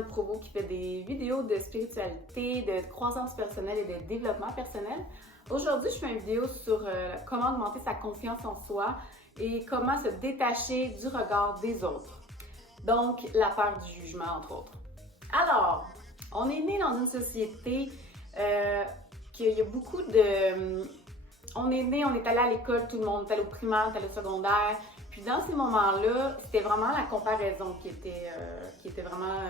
Christiane Provost qui fait des vidéos de spiritualité, de croissance personnelle et de développement personnel. Aujourd'hui, je fais une vidéo sur comment augmenter sa confiance en soi et comment se détacher du regard des autres. Donc, la peur du jugement, entre autres. Alors, on est né dans une société qu'il y a beaucoup de... On est né, on est allé à l'école, tout le monde est allé au primaire, est allé au secondaire. Puis dans ces moments-là, c'était vraiment la comparaison qui était vraiment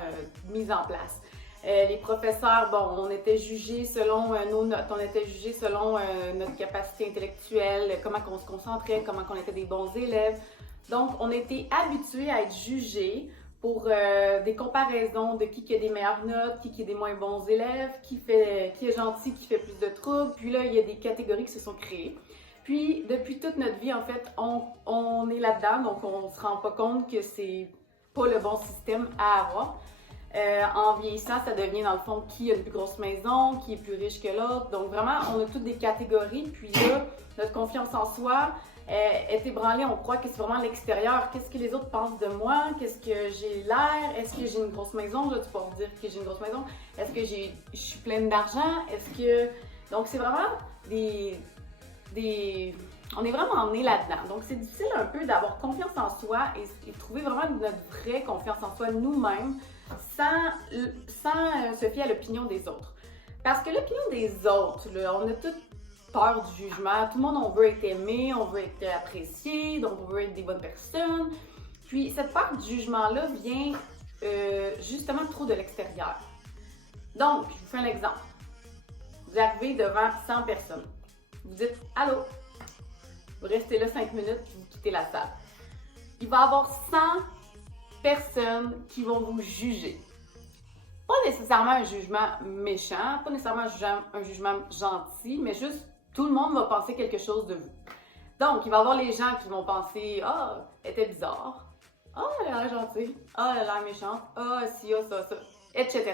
mise en place. Les professeurs, bon, on était jugés selon nos notes, on était jugés selon notre capacité intellectuelle, comment on se concentrait, comment on était des bons élèves. Donc, on était habitués à être jugés pour des comparaisons de qui a des meilleures notes, qui a des moins bons élèves, qui est gentil, qui fait plus de troubles. Puis là, il y a des catégories qui se sont créées. Puis, depuis toute notre vie, en fait, on est là-dedans, donc on ne se rend pas compte que c'est pas le bon système à avoir. En vieillissant, ça devient dans le fond qui a une plus grosse maison, qui est plus riche que l'autre. Donc vraiment, on a toutes des catégories. Puis là, notre confiance en soi est ébranlée. On croit que c'est vraiment l'extérieur. Qu'est-ce que les autres pensent de moi? Qu'est-ce que j'ai l'air? Est-ce que j'ai une grosse maison? Là, tu peux dire que j'ai une grosse maison. Est-ce que je suis pleine d'argent? Donc c'est vraiment on est vraiment emmené là-dedans. Donc, c'est difficile un peu d'avoir confiance en soi et trouver vraiment notre vraie confiance en soi nous-mêmes sans se fier à l'opinion des autres. Parce que l'opinion des autres, là, on a toute peur du jugement. Tout le monde, on veut être aimé, on veut être apprécié, donc on veut être des bonnes personnes. Puis, cette peur du jugement-là vient justement trop de l'extérieur. Donc, je vous fais un exemple. Vous arrivez devant 100 personnes. Vous dites « Allô ». Vous restez là 5 minutes, puis vous quittez la salle. Il va y avoir 100 personnes qui vont vous juger. Pas nécessairement un jugement méchant, pas nécessairement un jugement gentil, mais juste tout le monde va penser quelque chose de vous. Donc, il va y avoir les gens qui vont penser « Ah, elle était bizarre. Ah, elle a l'air gentille. Ah, elle a l'air méchante. Ah, si, ah, ça, etc. »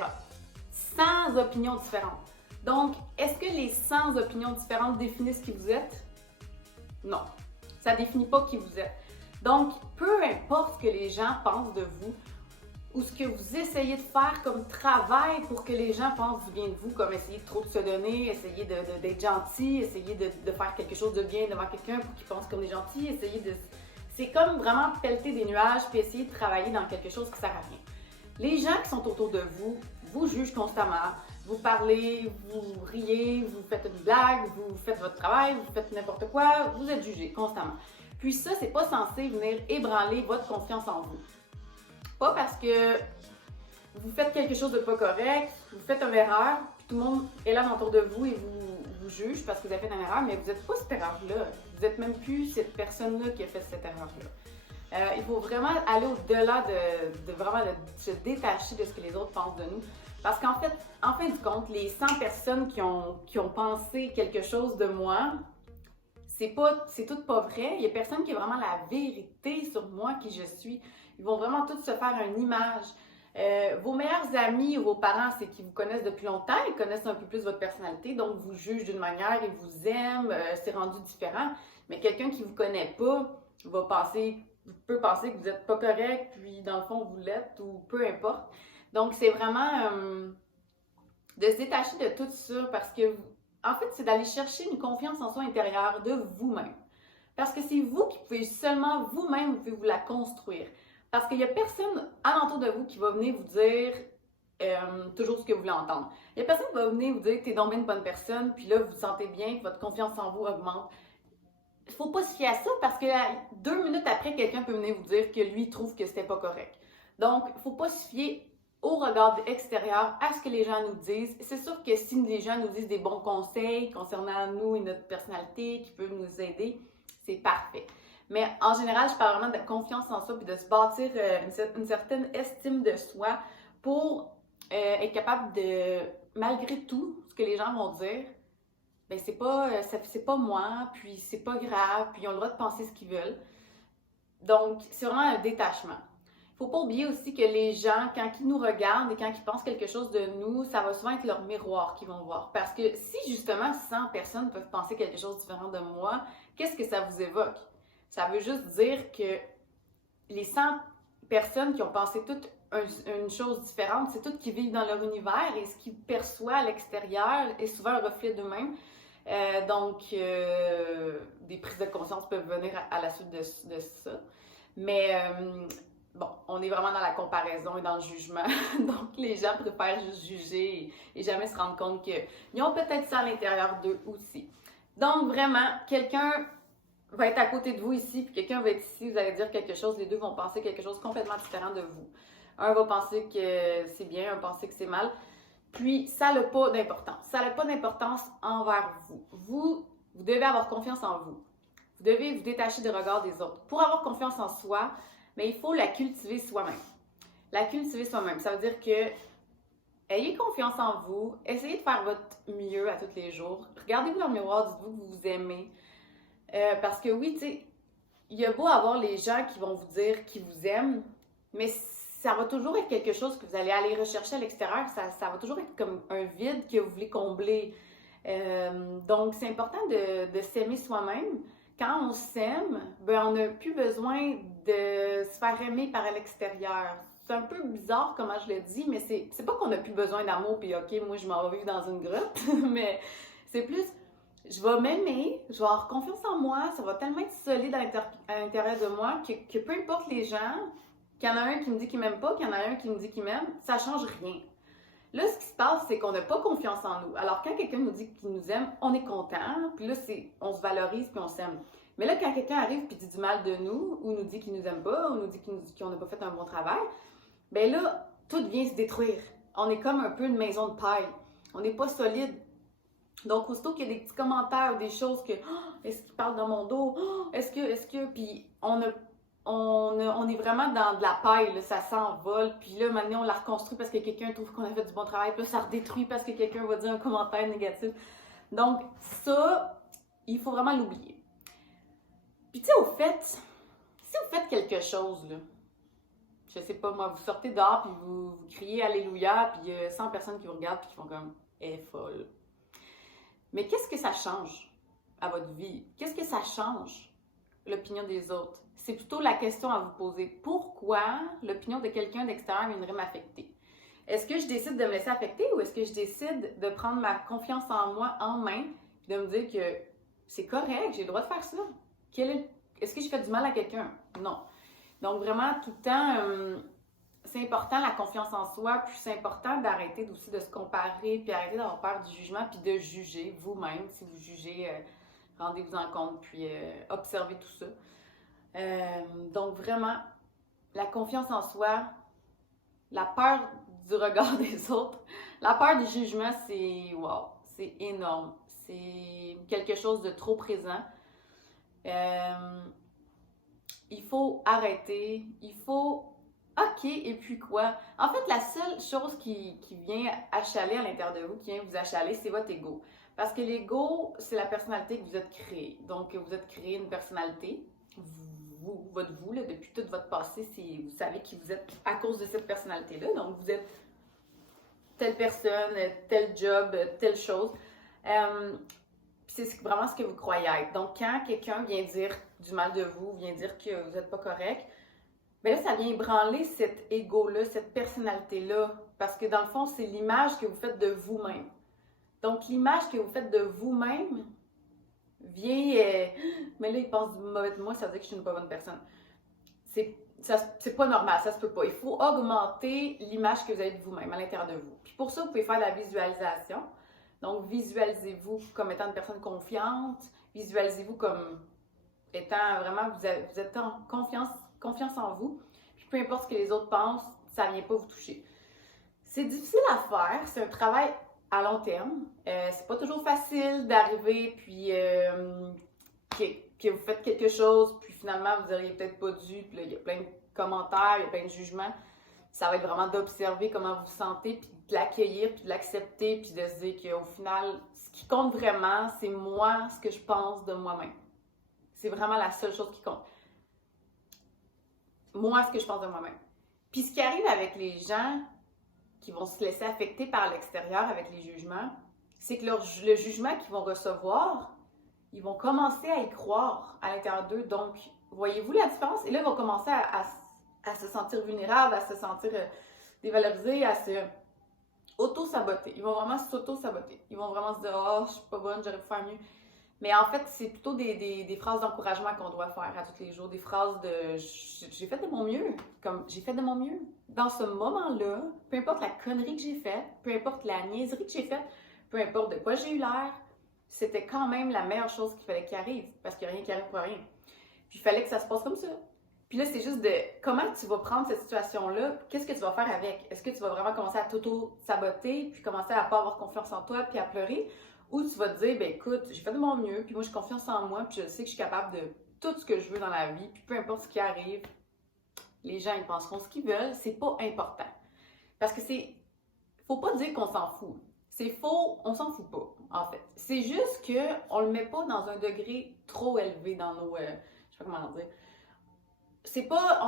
100 opinions différentes. Donc, est-ce que les 100 opinions différentes définissent qui vous êtes? Non, ça ne définit pas qui vous êtes. Donc, peu importe ce que les gens pensent de vous ou ce que vous essayez de faire comme travail pour que les gens pensent du bien de vous, comme essayer de trop se donner, essayer d'être gentil, essayer de faire quelque chose de bien devant quelqu'un pour qu'il pense qu'on est gentil, C'est comme vraiment pelleter des nuages puis essayer de travailler dans quelque chose qui ne sert à rien. Les gens qui sont autour de vous vous jugent constamment. Vous parlez, vous riez, vous faites une blague, vous faites votre travail, vous faites n'importe quoi, vous êtes jugé constamment. Puis ça, c'est pas censé venir ébranler votre confiance en vous. Pas parce que vous faites quelque chose de pas correct, vous faites une erreur, puis tout le monde est là autour de vous et vous juge parce que vous avez fait une erreur, mais vous n'êtes pas cette erreur-là. Vous n'êtes même plus cette personne-là qui a fait cette erreur-là. Il faut vraiment aller au-delà de se détacher de ce que les autres pensent de nous. Parce qu'en fait, en fin de compte, les 100 personnes qui ont pensé quelque chose de moi, c'est tout pas vrai. Il y a personne qui a vraiment la vérité sur moi, qui je suis. Ils vont vraiment tous se faire une image. Vos meilleurs amis ou vos parents, c'est qu'ils vous connaissent depuis longtemps, ils connaissent un peu plus votre personnalité, donc vous jugent d'une manière, ils vous aiment, c'est rendu différent. Mais quelqu'un qui vous connaît pas peut penser que vous n'êtes pas correct, puis dans le fond, vous l'êtes, ou peu importe. Donc, c'est vraiment de se détacher de tout ça parce que, en fait, c'est d'aller chercher une confiance en soi intérieure de vous-même. Parce que c'est vous qui pouvez seulement vous-même, vous pouvez vous la construire. Parce qu'il n'y a personne alentour de vous qui va venir vous dire toujours ce que vous voulez entendre. Il n'y a personne qui va venir vous dire que t'es donc bien une bonne personne, puis là, vous vous sentez bien, que votre confiance en vous augmente. Il ne faut pas se fier à ça parce que 2 minutes après, quelqu'un peut venir vous dire que lui trouve que c'était pas correct. Donc, il ne faut pas se fier au regard extérieur, à ce que les gens nous disent. C'est sûr que si les gens nous disent des bons conseils concernant nous et notre personnalité qui peuvent nous aider, c'est parfait. Mais en général, je parle vraiment de confiance en soi puis de se bâtir une certaine estime de soi pour être capable de, malgré tout ce que les gens vont dire, ben c'est pas moi, puis c'est pas grave, puis ils ont le droit de penser ce qu'ils veulent. Donc, c'est vraiment un détachement. Il ne faut pas oublier aussi que les gens, quand ils nous regardent et quand ils pensent quelque chose de nous, ça va souvent être leur miroir qu'ils vont voir. Parce que si justement 100 personnes peuvent penser quelque chose de différent de moi, qu'est-ce que ça vous évoque? Ça veut juste dire que les 100 personnes qui ont pensé toutes une chose différente. C'est tout qui vivent dans leur univers et ce qu'ils perçoivent à l'extérieur est souvent un reflet d'eux-mêmes. Donc, des prises de conscience peuvent venir à la suite de ça. Mais bon, on est vraiment dans la comparaison et dans le jugement. Donc, les gens préfèrent juste juger et jamais se rendre compte qu'ils ont peut-être ça à l'intérieur d'eux aussi. Donc, vraiment, quelqu'un va être à côté de vous ici, puis quelqu'un va être ici, vous allez dire quelque chose, les deux vont penser quelque chose complètement différent de vous. Un va penser que c'est bien, un va penser que c'est mal. Puis, ça n'a pas d'importance. Ça n'a pas d'importance envers vous. Vous devez avoir confiance en vous. Vous devez vous détacher des regards des autres. Pour avoir confiance en soi, mais il faut la cultiver soi-même. La cultiver soi-même, ça veut dire que ayez confiance en vous, essayez de faire votre mieux à tous les jours. Regardez-vous dans le miroir, dites-vous que vous vous aimez. Parce que oui, tu sais, il y a beau avoir les gens qui vont vous dire qu'ils vous aiment, mais ça va toujours être quelque chose que vous allez aller rechercher à l'extérieur. Ça va toujours être comme un vide que vous voulez combler. Donc, c'est important de s'aimer soi-même. Quand on s'aime, ben, on n'a plus besoin de se faire aimer par l'extérieur. C'est un peu bizarre comment je le dis, mais c'est pas qu'on n'a plus besoin d'amour, puis OK, moi, je m'en vais vivre dans une grotte, mais c'est plus, je vais m'aimer, je vais avoir confiance en moi, ça va tellement être solide à l'intérieur de moi que peu importe les gens, qu'il y en a un qui me dit qu'il m'aime pas, qu'il y en a un qui me dit qu'il m'aime, ça change rien. Là, ce qui se passe, c'est qu'on n'a pas confiance en nous. Alors, quand quelqu'un nous dit qu'il nous aime, on est content, puis là, on se valorise, puis on s'aime. Mais là, quand quelqu'un arrive puis dit du mal de nous, ou nous dit qu'il nous aime pas, ou nous dit qu'on n'a pas fait un bon travail, ben là, tout vient se détruire. On est comme un peu une maison de paille. On n'est pas solide. Donc, aussitôt qu'il y a des petits commentaires ou des choses que est-ce qu'il parle dans mon dos? Est-ce que, puis on est vraiment dans de la paille, là, ça s'envole, puis là, maintenant, on la reconstruit parce que quelqu'un trouve qu'on a fait du bon travail, puis là, ça redétruit parce que quelqu'un va dire un commentaire négatif. Donc, ça, il faut vraiment l'oublier. Puis, tu sais, au fait, si vous faites quelque chose, là, je sais pas, moi, vous sortez dehors, puis vous criez Alléluia, puis il y a 100 personnes qui vous regardent, puis qui font comme « Elle est folle ». Mais qu'est-ce que ça change à votre vie? Qu'est-ce que ça change, l'opinion des autres? C'est plutôt la question à vous poser. Pourquoi l'opinion de quelqu'un d'extérieur viendrait m'affecter? Est-ce que je décide de me laisser affecter ou est-ce que je décide de prendre ma confiance en moi en main et de me dire que c'est correct, j'ai le droit de faire ça? Est-ce que j'ai fait du mal à quelqu'un? Non. Donc vraiment, tout le temps, c'est important la confiance en soi, puis c'est important d'arrêter aussi de se comparer, puis arrêter d'avoir peur du jugement, puis de juger vous-même. Si vous jugez, rendez-vous en compte, puis observez tout ça. Donc vraiment, la confiance en soi, la peur du regard des autres, la peur du jugement, c'est wow, c'est énorme. C'est quelque chose de trop présent. Il faut arrêter, il faut... OK, et puis quoi? En fait, la seule chose qui vient achaler à l'intérieur de vous, qui vient vous achaler, c'est votre ego. Parce que l'ego, c'est la personnalité que vous êtes créée. Donc, vous êtes créé une personnalité, votre vous, là, depuis tout votre passé, vous savez qui vous êtes à cause de cette personnalité-là. Donc, vous êtes telle personne, tel job, telle chose. C'est vraiment ce que vous croyez être. Donc, quand quelqu'un vient dire du mal de vous, vient dire que vous n'êtes pas correct, bien là, ça vient ébranler cet ego-là, cette personnalité-là. Parce que dans le fond, c'est l'image que vous faites de vous-même. Donc, l'image que vous faites de vous-même vient... mais là, il pense du mauvais de moi, ça veut dire que je suis une pas bonne personne. C'est pas normal, ça se peut pas. Il faut augmenter l'image que vous avez de vous-même à l'intérieur de vous. Puis pour ça, vous pouvez faire de la visualisation. Donc, visualisez-vous comme étant une personne confiante. Visualisez-vous comme étant vraiment, vous êtes en confiance en vous. Puis peu importe ce que les autres pensent, ça ne vient pas vous toucher. C'est difficile à faire, c'est un travail à long terme. C'est pas toujours facile d'arriver, puis que vous faites quelque chose, puis finalement, vous n'auriez peut-être pas dû, puis là, il y a plein de commentaires, il y a plein de jugements. Ça va être vraiment d'observer comment vous vous sentez, puis de l'accueillir, puis de l'accepter, puis de se dire qu'au final, ce qui compte vraiment, c'est moi, ce que je pense de moi-même. C'est vraiment la seule chose qui compte. Moi, ce que je pense de moi-même. Puis ce qui arrive avec les gens qui vont se laisser affecter par l'extérieur avec les jugements, c'est que le jugement qu'ils vont recevoir, ils vont commencer à y croire à l'intérieur d'eux. Donc, voyez-vous la différence? Et là, ils vont commencer à à se sentir vulnérable, à se sentir dévalorisé, à se auto-saboter. Ils vont vraiment s'auto-saboter. Ils vont vraiment se dire « Oh, je suis pas bonne, j'aurais pu faire mieux ». Mais en fait, c'est plutôt des phrases d'encouragement qu'on doit faire à tous les jours, des phrases de j'ai fait de mon mieux, comme j'ai fait de mon mieux. Dans ce moment-là, peu importe la connerie que j'ai faite, peu importe la niaiserie que j'ai faite, peu importe de quoi j'ai eu l'air, c'était quand même la meilleure chose qu'il fallait qu'il arrive, parce qu'il n'y a rien qui arrive pour rien. Puis il fallait que ça se passe comme ça. Puis là, c'est juste de comment tu vas prendre cette situation-là, qu'est-ce que tu vas faire avec? Est-ce que tu vas vraiment commencer à t'auto-saboter, puis commencer à pas avoir confiance en toi, puis à pleurer? Ou tu vas te dire, ben écoute, j'ai fait de mon mieux, puis moi j'ai confiance en moi, puis je sais que je suis capable de tout ce que je veux dans la vie, puis peu importe ce qui arrive, les gens ils penseront ce qu'ils veulent, c'est pas important. Parce que faut pas dire qu'on s'en fout. C'est faux, on s'en fout pas, en fait. C'est juste qu'on le met pas dans un degré trop élevé dans nos, je sais pas comment dire. C'est pas,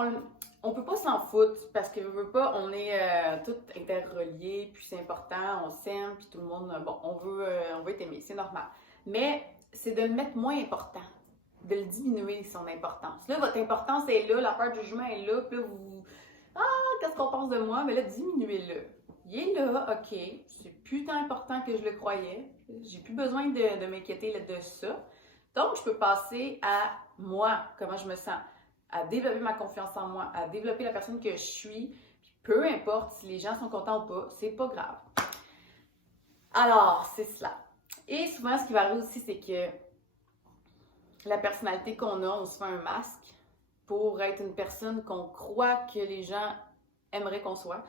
on peut pas s'en foutre parce que veut pas, on est tous interreliés, puis c'est important, on s'aime, puis tout le monde, bon, on veut être aimé, c'est normal. Mais c'est de le mettre moins important, de le diminuer son importance. Là, votre importance est là, la peur du jugement est là, puis là, qu'est-ce qu'on pense de moi? Mais là, diminuez-le. Il est là, ok, c'est plus tant important que je le croyais, j'ai plus besoin de m'inquiéter de ça. Donc, je peux passer à moi, comment je me sens, à développer ma confiance en moi, à développer la personne que je suis, puis peu importe si les gens sont contents ou pas, c'est pas grave. Alors, c'est cela. Et souvent, ce qui va arriver aussi, c'est que la personnalité qu'on a, on se fait un masque pour être une personne qu'on croit que les gens aimeraient qu'on soit.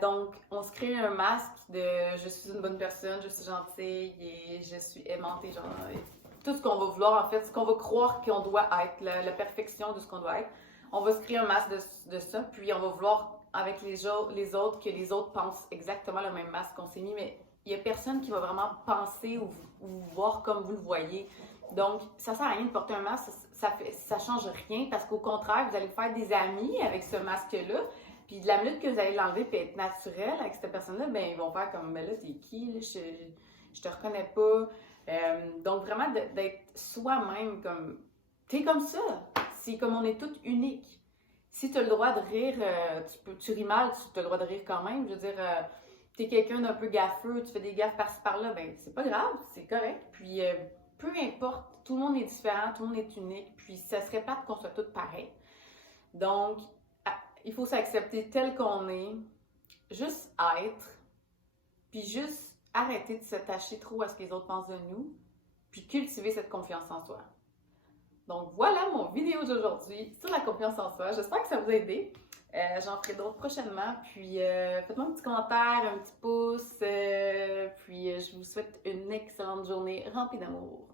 Donc, on se crée un masque de je suis une bonne personne, je suis gentille et je suis aimante et genre, tout ce qu'on va vouloir en fait, ce qu'on va croire qu'on doit être, la perfection de ce qu'on doit être. On va se créer un masque de ça, puis on va vouloir avec les autres que les autres pensent exactement le même masque qu'on s'est mis, mais il n'y a personne qui va vraiment penser ou voir comme vous le voyez. Donc, ça sert à rien de porter un masque, ça change rien parce qu'au contraire, vous allez faire des amis avec ce masque-là. Puis de la minute que vous allez l'enlever et être naturel avec cette personne-là, ben ils vont faire comme, ben là, t'es qui? Là, je te reconnais pas. Donc vraiment d'être soi-même comme, t'es comme ça. C'est comme on est toutes uniques. Si tu as le droit de rire, tu ris mal, tu as le droit de rire quand même. Je veux dire, t'es quelqu'un d'un peu gaffeux, tu fais des gaffes par-ci par-là, ben c'est pas grave, c'est correct. Puis peu importe, tout le monde est différent, tout le monde est unique. Puis ça serait pas qu'on soit toutes pareilles. Donc, il faut s'accepter tel qu'on est, juste être, puis juste arrêter de s'attacher trop à ce que les autres pensent de nous, puis cultiver cette confiance en soi. Donc voilà mon vidéo d'aujourd'hui sur la confiance en soi. J'espère que ça vous a aidé. J'en ferai d'autres prochainement. Puis faites-moi un petit commentaire, un petit pouce. Puis je vous souhaite une excellente journée remplie d'amour.